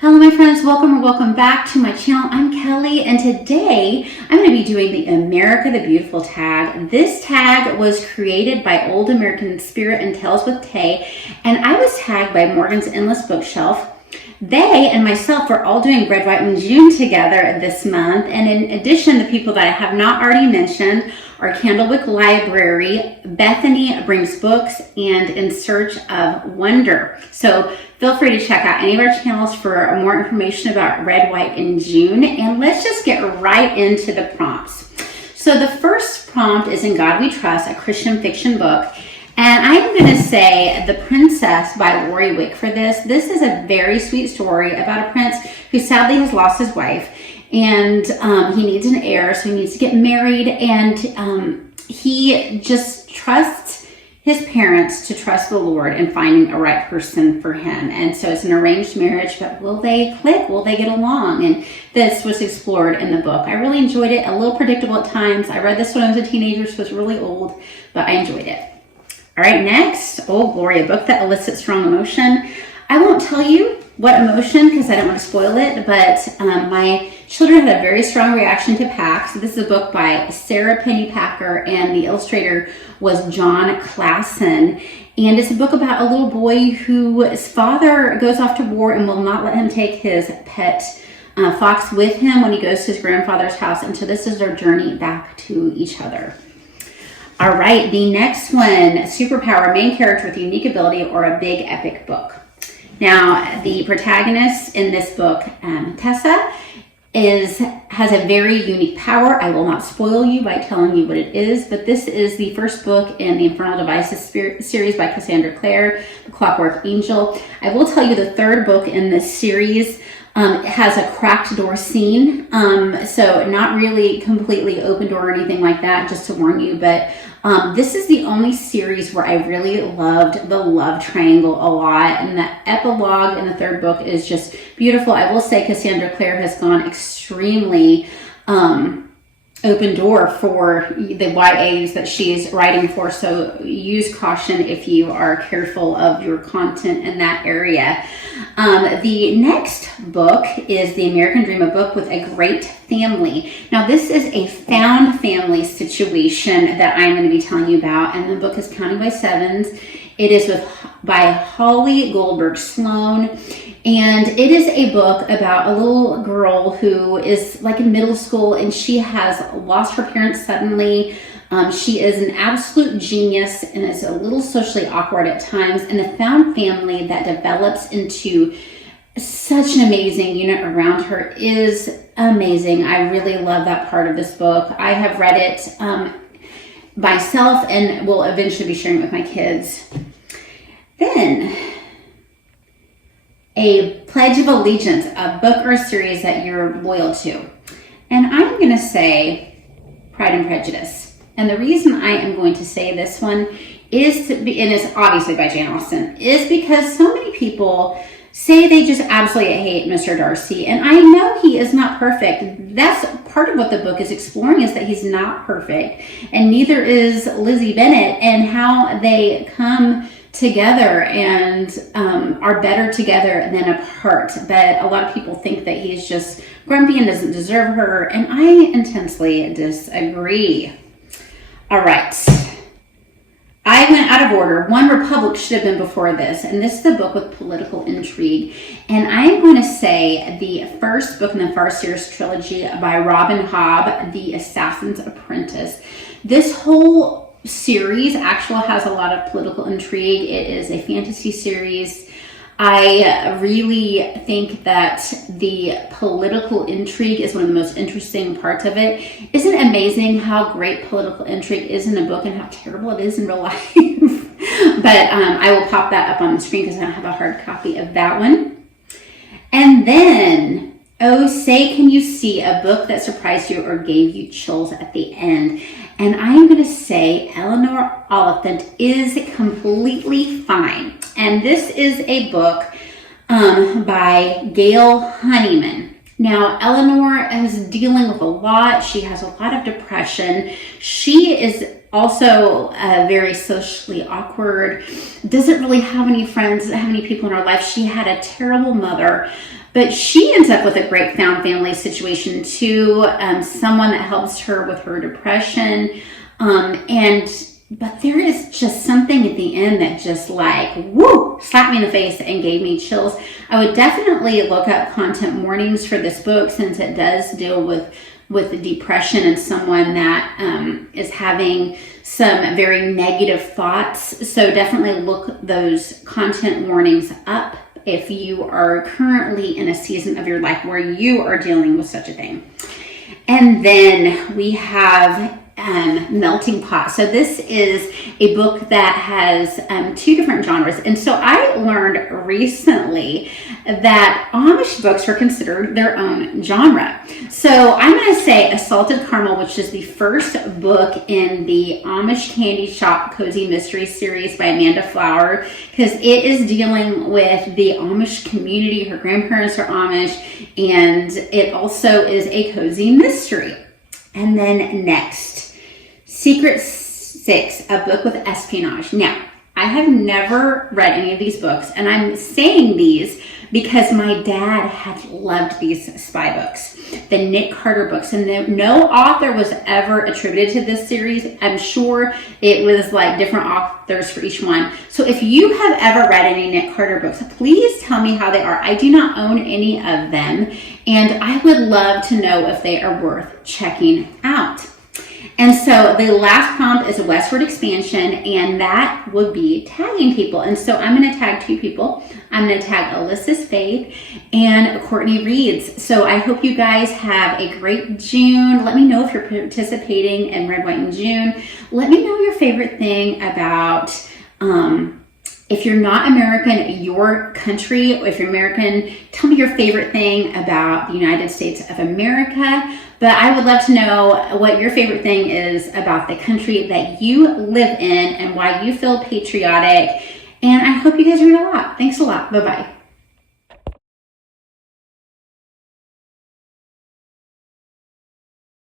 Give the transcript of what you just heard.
Hello my friends, welcome or welcome back to my channel. I'm Kelly and today I'm going to be doing the America the Beautiful tag. This tag was created by Old American Spirit and Tales with Tay, and I was tagged by Morgan's Endless Bookshelf. They and myself are all doing Red, White, and June together this month, and in addition, the people that I have not already mentioned are Candlewick Library, Bethany Brings Books, and In Search of Wonder. So feel free to check out any of our channels for more information about Red, White, and June, and let's just get right into the prompts. So the first prompt is In God We Trust, a Christian fiction book. And I'm going to say The Princess by Lori Wick for this. This is a very sweet story about a prince who sadly has lost his wife. And he needs an heir, so he needs to get married. And he just trusts his parents to trust the Lord in finding a right person for him. And so it's an arranged marriage, but will they click? Will they get along? And this was explored in the book. I really enjoyed it. A little predictable at times. I read this when I was a teenager, so it's really old, but I enjoyed it. All right, next, Oh Glory, a book that elicits strong emotion. I won't tell you what emotion because I don't want to spoil it, but my children had a very strong reaction to Pax. This is a book by Sarah Pennypacker, and the illustrator was John Klassen. And it's a book about a little boy whose father goes off to war and will not let him take his pet fox with him when he goes to his grandfather's house. And so this is their journey back to each other. All right, the next one, Superpower, main character with unique ability or a big epic book. Now, the protagonist in this book, Tessa, has a very unique power. I will not spoil you by telling you what it is, but this is the first book in the Infernal Devices series by Cassandra Clare, The Clockwork Angel. I will tell you the third book in this series has a cracked door scene, so not really completely open door or anything like that, just to warn you, but this is the only series where I really loved the love triangle a lot, and the epilogue in the third book is just beautiful. I will say Cassandra Clare has gone extremely open door for the YAs that she is writing for, so use caution if you are careful of your content in that area. The next book is The American Dream, a book with a great family. Now this is a found family situation that I'm going to be telling you about, and the book is Counting by Sevens. It is by Holly Goldberg Sloan. And it is a book about a little girl who is like in middle school, and she has lost her parents suddenly. She is an absolute genius and is a little socially awkward at times. And the found family that develops into such an amazing unit around her is amazing. I really love that part of this book. I have read it myself and will eventually be sharing it with my kids. Then, a Pledge of Allegiance, a book or a series that you're loyal to. And I'm going to say Pride and Prejudice. And the reason I am going to say this one is and it's obviously by Jane Austen, is because so many people say they just absolutely hate Mr. Darcy. And I know he is not perfect. That's part of what the book is exploring, is that he's not perfect. And neither is Lizzie Bennet, and how they come together and are better together than apart. But a lot of people think that he's just grumpy and doesn't deserve her, and I intensely disagree. All right, I went out of order. One Republic should have been before this, and this is the book with political intrigue. And I'm going to say the first book in the Far Sears trilogy by Robin Hobb, The Assassin's Apprentice. This whole series actually has a lot of political intrigue. It is a fantasy series. I really think that the political intrigue is one of the most interesting parts of it. Isn't it amazing how great political intrigue is in a book and how terrible it is in real life? But I will pop that up on the screen because I don't have a hard copy of that one. And then, Oh, Say Can You See, a book that surprised you or gave you chills at the end. And I'm going to say Eleanor Oliphant is completely fine. And this is a book by Gail Honeyman. Now, Eleanor is dealing with a lot. She has a lot of depression. She is also very socially awkward, doesn't really have any friends, have any people in her life. She had a terrible mother But she ends up with a great found family situation too, someone that helps her with her depression. But there is just something at the end that just like, woo, slapped me in the face and gave me chills. I would definitely look up content warnings for this book, since it does deal with depression and someone that is having some very negative thoughts. So definitely look those content warnings up if you are currently in a season of your life where you are dealing with such a thing. And then we have Melting Pot. So this is a book that has two different genres. And so I learned recently that Amish books are considered their own genre. So I'm going to say Assaulted Caramel, which is the first book in the Amish Candy Shop Cozy Mystery series by Amanda Flower, because it is dealing with the Amish community. Her grandparents are Amish, and it also is a cozy mystery. And then next, Secret Six, a book with espionage. Now, I have never read any of these books, and I'm saying these because my dad had loved these spy books, the Nick Carter books, and no author was ever attributed to this series. I'm sure it was like different authors for each one. So if you have ever read any Nick Carter books, please tell me how they are. I do not own any of them, and I would love to know if they are worth checking out. And so the last prompt is a Westward Expansion, and that would be tagging people. And so I'm going to tag two people. I'm going to tag Alyssa's Faith and Courtney Reeds. So I hope you guys have a great June. Let me know if you're participating in Red, White, and June. Let me know your favorite thing about, if you're not American, your country. If you're American, tell me your favorite thing about the United States of America. But I would love to know what your favorite thing is about the country that you live in and why you feel patriotic. And I hope you guys read a lot. Thanks a lot. Bye-bye.